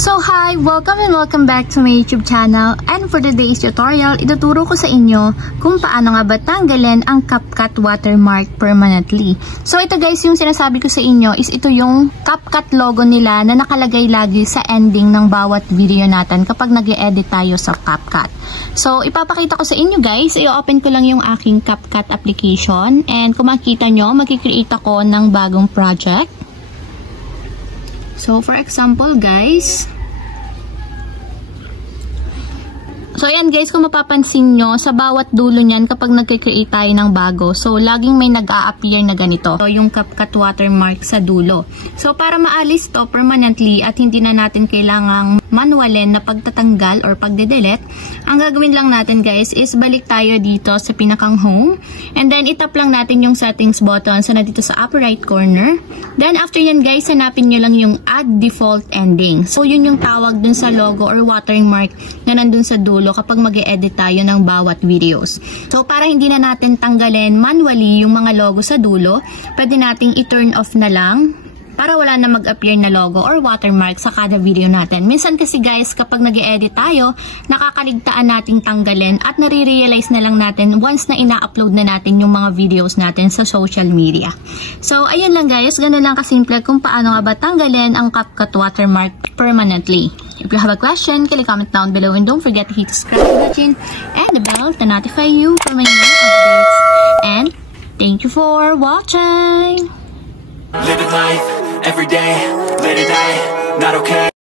So hi! Welcome back to my YouTube channel, and for today's tutorial, ituturo ko sa inyo kung paano nga ba tanggalin ang CapCut watermark permanently. So ito guys, yung sinasabi ko sa inyo is ito yung CapCut logo nila na nakalagay lagi sa ending ng bawat video natin kapag nag-e-edit tayo sa CapCut. So ipapakita ko sa inyo guys, i-open ko lang yung aking CapCut application, and kung makita nyo, mag-create ako ng bagong project. So, for example, guys. So, ayan guys, kung mapapansin nyo, sa bawat dulo nyan kapag nag-create tayo ng bago, so, laging may nag-a-appear na ganito. So, yung CapCut watermark sa dulo. So, para maalis to permanently at hindi na natin kailangang manualin na pagtatanggal or pagde-delete, ang gagawin lang natin guys is balik tayo dito sa pinakang home, and then itap lang natin yung settings button so na dito sa upper right corner. Then after yan guys, hanapin nyo lang yung add default ending. So yun yung tawag dun sa logo or watermark na nandun sa dulo kapag mag-e-edit tayo ng bawat videos. So para hindi na natin tanggalin manually yung mga logo sa dulo, pwede nating i-turn off na lang para wala na mag-appear na logo or watermark sa kada video natin. Minsan kasi guys, kapag nag-e-edit tayo, nakakaligtaan nating tanggalin at nare-realize na lang natin once na ina-upload na natin yung mga videos natin sa social media. So, ayun lang guys, ganun lang kasimple kung paano nga ba tanggalin ang CapCut watermark permanently. If you have a question, can you comment down below, and don't forget to hit the subscribe button and the bell to notify you for my new updates. And thank you for watching! Living life, every day, late at night, not okay.